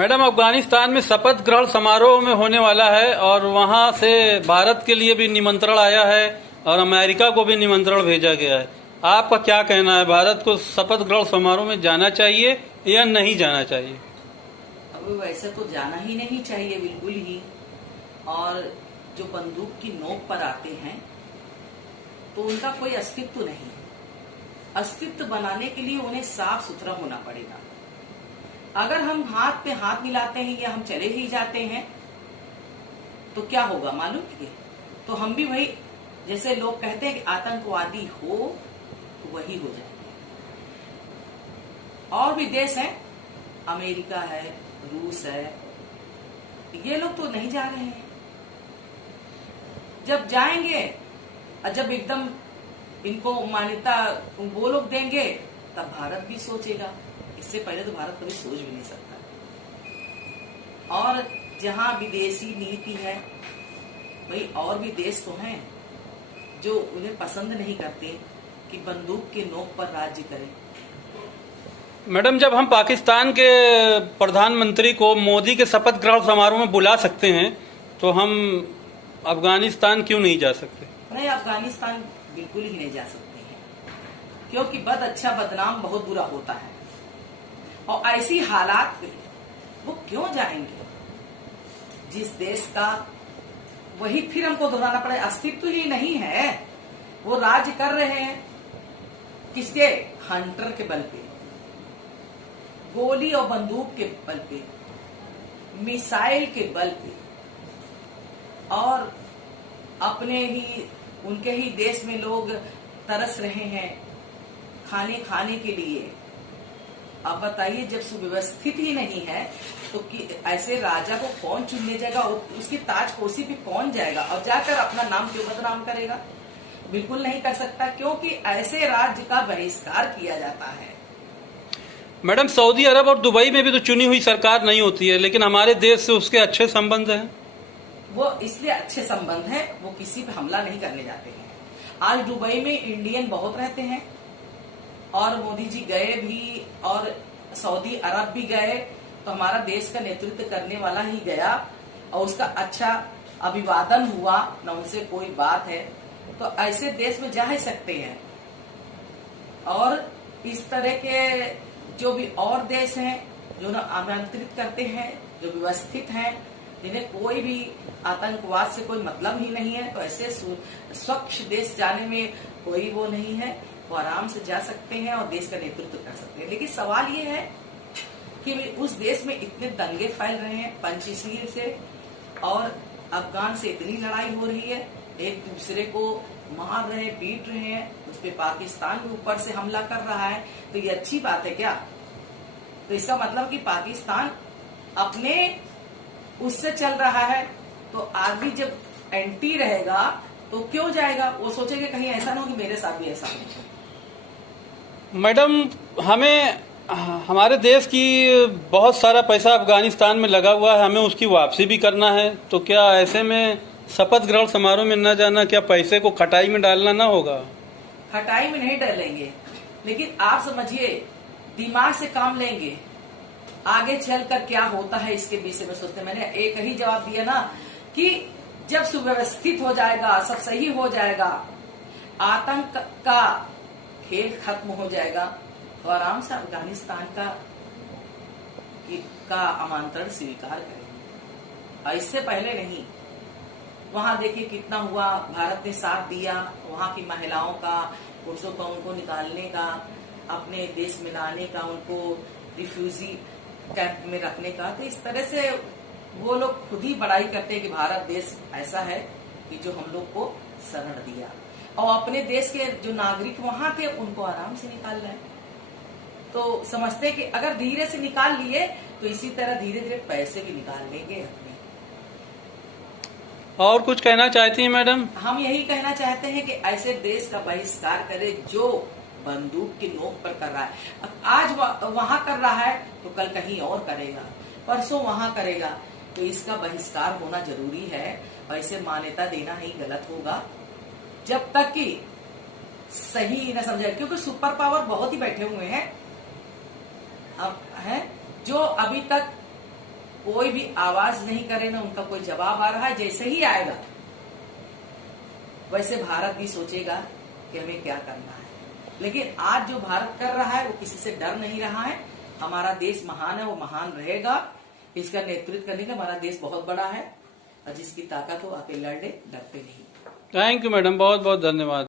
Madam, Afghanistan में शपथ ग्रहण समारोह में होने वाला है और वहां से भारत के लिए भी निमंत्रण आया है और अमेरिका को भी निमंत्रण भेजा गया है। आपका क्या कहना है, भारत को शपथ ग्रहण समारोह में जाना चाहिए या नहीं जाना चाहिए? अब वैसे तो जाना ही नहीं चाहिए बिल्कुल ही। और जो बंदूक की नोक पर आते हैं तो उनका कोई अस्तित्व नहीं। अस्तित्व बनाने के लिए उन्हें साफ सुथरा होना पड़ेगा। अगर हम हाथ पे हाथ मिलाते हैं या हम चले ही जाते हैं तो क्या होगा मालूम है? तो हम भी वही, जैसे लोग कहते हैं कि आतंकवादी हो तो वही हो जाएंगे। और भी देश हैं, अमेरिका है, रूस है, ये लोग तो नहीं जा रहे हैं। जब जाएंगे और जब एकदम इनको मान्यता वो लोग देंगे तब भारत भी सोचेगा। इससे पहले तो भारत कभी सोच भी नहीं सकता। और जहां विदेशी नीति है, भाई और भी देश तो हैं जो उन्हें पसंद नहीं करते कि बंदूक के नोक पर राज्य करें। मैडम, जब हम पाकिस्तान के प्रधानमंत्री को मोदी के शपथ ग्रहण समारोह में बुला सकते हैं तो हम अफगानिस्तान क्यों नहीं जा सकते? नहीं, अफगानिस्तान बिल्कुल ही नहीं जा सकते हैं, क्योंकि बद अच्छा बदनाम बहुत बुरा होता है। और ऐसी हालात में वो क्यों जाएंगे जिस देश का, वही फिर हमको दोहराना पड़ेगा, अस्तित्व ही नहीं है। वो राज्य कर रहे हैं किसके? हंटर के बल पे, गोली और बंदूक के बल पे, मिसाइल के बल पे, और अपने ही उनके ही देश में लोग तरस रहे हैं खाने के लिए। अब बताइए, जब सुव्यवस्थित ही नहीं है तो कि ऐसे राजा को कौन चुनने जाएगा और उसकी ताजपोशी पे कौन जाएगा और जाकर अपना नाम क्यों बदनाम करेगा? बिल्कुल नहीं कर सकता, क्योंकि ऐसे राज्य का बहिष्कार किया जाता है। मैडम, सऊदी अरब और दुबई में भी तो चुनी हुई सरकार नहीं होती है, लेकिन हमारे देश से उसके अच्छे संबंध हैं। वो इसलिए अच्छे संबंध हैं, वो किसी पे हमला नहीं करने जाते हैं। आज दुबई में इंडियन बहुत रहते हैं और मोदी जी गए भी और सऊदी अरब भी गए तो हमारा देश का नेतृत्व करने वाला ही गया और उसका अच्छा अभिवादन हुआ, न उनसे कोई बात है। तो ऐसे देश में जा ही सकते हैं। और इस तरह के जो भी और देश हैं जो न आमंत्रित करते हैं, जो व्यवस्थित हैं, जिन्हें कोई भी आतंकवाद से कोई मतलब ही नहीं है, तो ऐसे स्वच्छ देश जाने में कोई वो नहीं है, वो आराम से जा सकते हैं और देश का नेतृत्व कर सकते हैं। लेकिन सवाल ये है कि उस देश में इतने दंगे फैल रहे हैं पंचशील से, और अफगान से इतनी लड़ाई हो रही है, एक दूसरे को मार रहे, पीट रहे हैं, उस पे पाकिस्तान भी ऊपर से हमला कर रहा है। तो ये अच्छी बात है क्या? तो इसका मतलब कि पाकिस्तान अपने उससे चल रहा है, तो आदमी जब एंटी रहेगा तो क्यों जाएगा? वो सोचेंगे कहीं ऐसा ना हो कि मेरे साथ भी ऐसा हो। मैडम, हमें हमारे देश की बहुत सारा पैसा अफगानिस्तान में लगा हुआ है, हमें उसकी वापसी भी करना है, तो क्या ऐसे में शपथ ग्रहण समारोह में न जाना, क्या पैसे को खटाई में डालना ना होगा? खटाई में नहीं डालेंगे, लेकिन आप समझिए, दिमाग से काम लेंगे, आगे चलकर क्या होता है इसके विषय में सोचते। मैंने एक ही जवाब दिया ना कि जब सुव्यवस्थित हो जाएगा, सब सही हो जाएगा, आतंक का खेल खत्म हो जाएगा, तो आराम से अफगानिस्तान का आमंत्रण स्वीकार करेंगे। इससे पहले नहीं। वहां देखिए कितना हुआ, भारत ने साथ दिया, वहां की महिलाओं का, पुरुषों का, उनको निकालने का, अपने देश में लाने का, उनको रिफ्यूजी कैंप में रखने का। तो इस तरह से वो लोग खुद ही बड़ाई करते हैं कि भारत देश ऐसा है कि जो हम लोग को शरण दिया, और अपने देश के जो नागरिक वहां थे उनको आराम से निकाल रहे हैं। तो समझते कि अगर धीरे से निकाल लिए तो इसी तरह धीरे धीरे पैसे भी निकाल लेंगे अपने। और कुछ कहना चाहती हैं मैडम? हम यही कहना चाहते हैं कि ऐसे देश का बहिष्कार करे जो बंदूक की नोक पर कर रहा है। आज वहां कर रहा है तो कल कहीं और करेगा, परसों वहां करेगा, तो इसका बहिष्कार होना जरूरी है। और इसे मान्यता देना ही गलत होगा जब तक कि सही न समझाए, क्योंकि सुपर पावर बहुत ही बैठे हुए हैं जो अभी तक कोई भी आवाज नहीं करे, ना उनका कोई जवाब आ रहा है। जैसे ही आएगा वैसे भारत भी सोचेगा कि हमें क्या करना है। लेकिन आज जो भारत कर रहा है वो किसी से डर नहीं रहा है। हमारा देश महान है, वो महान रहेगा। इसका नेतृत्व करने का हमारा देश बहुत बड़ा है और जिसकी ताकत हो आके लड़ ले, डरते नहीं। थैंक यू मैडम, बहुत बहुत धन्यवाद।